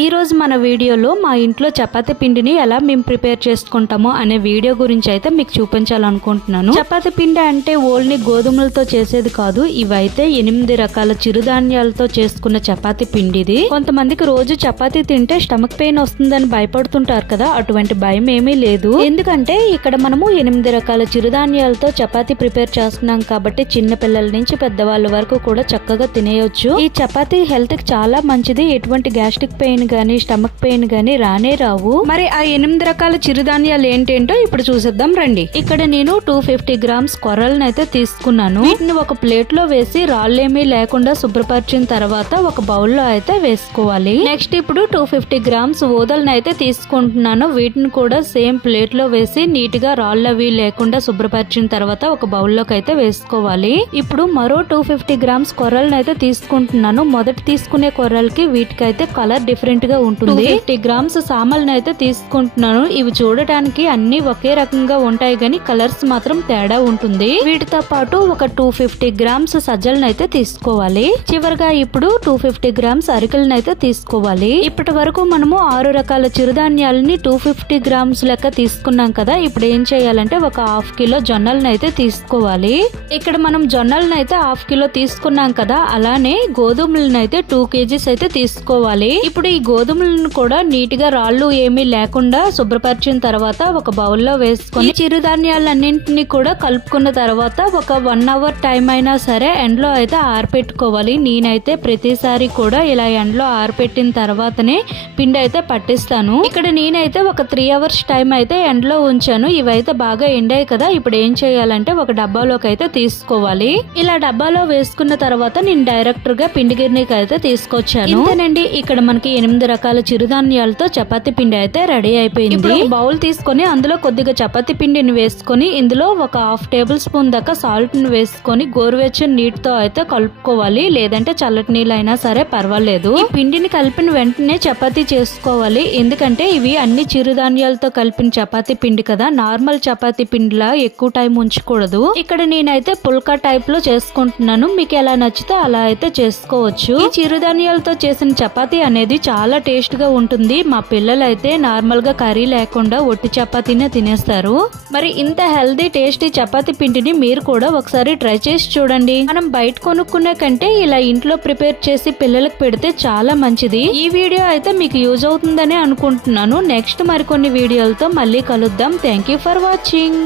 ఈ రోజు మన వీడియోలో మా ఇంట్లో చపాతీ పిండిని ఎలా మేము ప్రిపేర్ చేసుకుంటామో అనే వీడియో గురించి అయితే మీకు చూపించాలనుకుంటున్నాను. చపాతీ పిండి అంటే ఓన్లీ గోధుమలతో చేసేది కాదు. ఇవైతే 8 రకాల చిరుధాన్యాలతో చేసుకున్న చపాతీ పిండిది. కొంతమందికి రోజు చపాతీ తింటే స్టమక్ పెయిన్ వస్తుందని భయపడుతుంటారు కదా, అటువంటి భయం ఏమీ లేదు. ఎందుకంటే ఇక్కడ మనము 8 రకాల చిరుధాన్యాలతో చపాతీ ప్రిపేర్ చేస్తున్నాం కాబట్టి చిన్న పిల్లల నుంచి పెద్దవాళ్ళ వరకు కూడా చక్కగా తినేయొచ్చు. ఈ చపాతీ హెల్త్ కి చాలా మంచిది. ఎటువంటి గ్యాస్ట్రిక్ పెయిన్ గానీ స్టమక్ పెయిన్ గానీ రానే రావు. మరి ఆ 8 రకాల చిరుధాన్యాలు ఏంటేంటో ఇప్పుడు చూసేద్దాం రండి. ఇక్కడ నేను 250 గ్రామ్స్ కొర్రలను అయితే తీసుకున్నాను. వీటిని ఒక ప్లేట్ లో వేసి రాళ్ళేమీ లేకుండా శుభ్రపరిచిన తర్వాత ఒక బౌల్ లో అయితే వేసుకోవాలి. నెక్స్ట్ ఇప్పుడు 250 గ్రామ్స్ ఊదలను అయితే తీసుకుంటున్నాను. వీటిని కూడా సేమ్ ప్లేట్ లో వేసి నీట్ గా రాళ్ళవి లేకుండా శుభ్రపరిచిన తర్వాత ఒక బౌల్ లోకి అయితే వేసుకోవాలి. ఇప్పుడు మరో 250 గ్రామ్స్ కొర్రలను అయితే తీసుకుంటున్నాను. మొదటి తీసుకునే కొర్రలకి వీటికైతే కలర్ డిఫరెంట్ గా ఉంటుంది. 250 గ్రామ్స్ సామల్ని అయితే తీసుకుంటున్నాను. ఇవి చూడటానికి అన్ని ఒకే రకంగా ఉంటాయి గానీ కలర్స్ మాత్రం తేడా ఉంటుంది. వీటితో పాటు ఒక 250 గ్రామ్స్ సజ్జలను అయితే తీసుకోవాలి. చివరిగా ఇప్పుడు 250 గ్రామ్స్ అరికలను అయితే తీసుకోవాలి. ఇప్పటి వరకు మనము 6 రకాల చిరుధాన్యాలని 250 గ్రామ్స్ లెక్క తీసుకున్నాం కదా. ఇప్పుడు ఏం చేయాలంటే ఒక 1/2 కిలో జొన్నలను అయితే తీసుకోవాలి. ఇక్కడ మనం జొన్నలను అయితే 1/2 కిలో తీసుకున్నాం కదా, అలానే గోధుమలను అయితే 2 kgs అయితే తీసుకోవాలి. ఇప్పుడు ఈ గోధుమలను కూడా నీట్ గా రాళ్ళు ఏమీ లేకుండా శుభ్రపరిచిన తర్వాత ఒక బౌల్లో వేసుకొని చిరుధాన్యాలన్నింటినీ కూడా కలుపుకున్న తర్వాత ఒక 1 అవర్ టైం అయినా సరే ఎండలో అయితే ఆరపెట్టుకోవాలి. నేనైతే ప్రతిసారి కూడా ఇలా ఎండలో ఆరపెట్టిన తర్వాతనే పిండి అయితే పట్టిస్తాను. ఇక్కడ నేనైతే ఒక 3 అవర్స్ టైం అయితే ఎండలో ఉంచాను. ఇవైతే బాగా ఎండాయి కదా. ఇప్పుడు ఏం చేయాలంటే ఒక డబ్బాలోకి అయితే తీసుకోవాలి. ఇలా డబ్బాలో వేసుకున్న తర్వాత నేను డైరెక్ట్ గా పిండి గిర్నీకి అయితే తీసుకొచ్చాను. ఇంతేనండి, ఇక్కడ మనకి 8 రకాల చిరుధాన్యాలతో చపాతీ పిండి అయితే రెడీ అయిపోయింది. ఇప్పుడు బౌల్ తీసుకొని అందులో కొద్దిగా చపాతీ పిండిని వేసుకొని ఇందులో ఒక 1/2 టేబుల్ స్పూన్ దాకా సాల్ట్ ని వేసుకొని గోరువెచ్చని నీటితో అయితే కలుపుకోవాలి. లేదంటే చల్లటి నీళ్ళు అయినా సరే పర్వాలేదు. ఈ పిండిని కలిపిన వెంటనే చపాతీ చేసుకోవాలి. ఎందుకంటే ఇవి అన్ని చిరుధాన్యాలతో కలిపిన చపాతీ పిండి కదా, నార్మల్ చపాతీ పిండిలా ఎక్కువ టైం ఉంచకూడదు. ఇక్కడ నేనైతే పుల్కా టైప్ లో చేసుకుంటున్నాను. మీకు ఎలా నచ్చితే అలా అయితే చేసుకోవచ్చు. ఈ చిరుధాన్యాలతో చేసిన చపాతీ అనేది చాలా టేస్ట్ గా ఉంటుంది. మా పిల్లలు అయితే నార్మల్ గా కర్రీ లేకుండా ఒట్టి చపాతీనే తినేస్తారు. మరి ఇంత హెల్దీ టేస్టీ చపాతీ పిండిని మీరు కూడా ఒకసారి ట్రై చేసి చూడండి. మనం బయట కొనుక్కునే కంటే ఇలా ఇంట్లో ప్రిపేర్ చేసి పిల్లలకు పెడితే చాలా మంచిది. ఈ వీడియో అయితే మీకు యూజ్ అవుతుందని అనుకుంటున్నాను. నెక్స్ట్ మరికొన్ని వీడియోలతో మళ్ళీ కలుద్దాం. Thank you for watching.